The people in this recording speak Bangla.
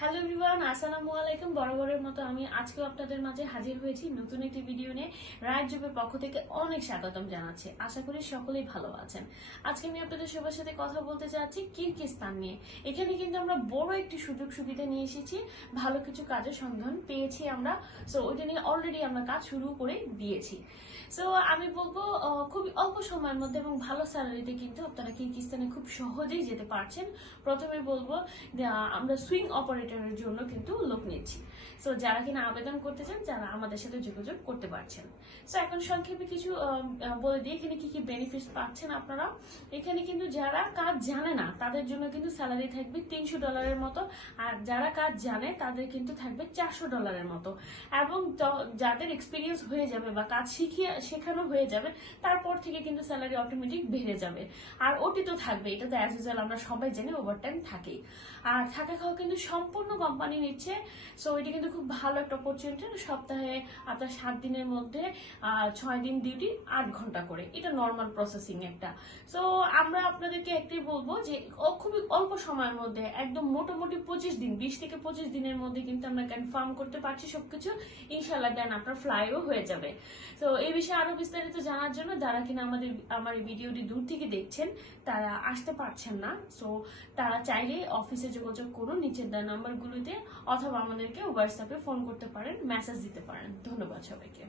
হ্যালো এভরিওয়ান, আসসালামু আলাইকুম। বরাবরের মতো আমি আজকেও আপনাদের মাঝে হাজির হয়েছি নতুন একটি ভিডিও নিয়ে। রাইট জবের পক্ষ থেকে অনেক স্বাগতম জানাচ্ছি। আশা করি সকলেই ভালো আছেন। আজকে আমি আপনাদের সবার সাথে কথা বলতে চাচ্ছি কিরগিজস্তান নিয়ে। এখানে কিন্তু আমরা বড় একটি সুযোগ সুবিধা নিয়ে এসেছি, ভালো কিছু কাজের সন্ধান পেয়েছি আমরা। সো ওইটা নিয়ে অলরেডি আমরা কাজ শুরু করে দিয়েছি। সো আমি বলবো খুবই অল্প সময়ের মধ্যে এবং ভালো স্যালারিতে কিন্তু আপনারা কিরগিজস্তানে খুব সহজেই যেতে পারছেন। প্রথমে বলবো আমরা সুইং অপারেটরের জন্য কিন্তু লোক নিচ্ছি। সো যারা কিনা আবেদন করতে চান, যারা আমাদের সাথে যোগাযোগ করতে পারছেন। সো এখন সংক্ষেপে কিছু বলে দিই এখানে কি কি বেনিফিটস পাচ্ছেন আপনারা। এখানে কিন্তু যারা কাজ জানে না তাদের জন্য কিন্তু স্যালারি থাকবে $300 মতো, আর যারা কাজ জানে তাদের কিন্তু থাকবে $400 মতো। এবং যাদের এক্সপিরিয়েন্স হয়ে যাবে বা কাজ শেখানো হয়ে যাবে, তারপর থেকে কিন্তু স্যালারি অটোমেটিক বেড়ে যাবে। আর ওটি তো থাকবে, এটা তো অ্যাজ ইউজুয়াল আমরা সবাই জানি, ওভারটাইম থাকেই। আর থাকা খাওয়া কিন্তু সম্পূর্ণ কোম্পানি নিচ্ছে। সো এটা কিন্তু খুব ভালো একটা অপরচুনিটি। সপ্তাহে আপনার 7 দিনের মধ্যে 6 দিন ডিউটি, 8 ঘন্টা করে, এটা নর্মাল প্রসেসিং একটা। সো আমরা আপনাদেরকে একটাই বলবো যে খুবই অল্প সময়ের মধ্যে, একদম মোটামুটি 25 দিন, 20 থেকে 25 দিনের মধ্যে কিন্তু আমরা কনফার্ম করতে পারছি সবকিছু। ইনশাল্লাহ দেন আপনার ফ্লাইও হয়ে যাবে। তো এই বিষয়ে আরো বিস্তারিত জানার জন্য যারা কিনা আমার এই ভিডিওটি দূর থেকে দেখছেন, তারা আসতে পারছেন না, সো তারা চাইলে অফিসে যোগাযোগ করুন নিচের দেওয়া নাম্বারগুলোতে, অথবা আমাদেরকে হোয়াটসঅ্যাপে ফোন করতে পারেন, মেসেজ দিতে পারেন। ধন্যবাদ সবাইকে।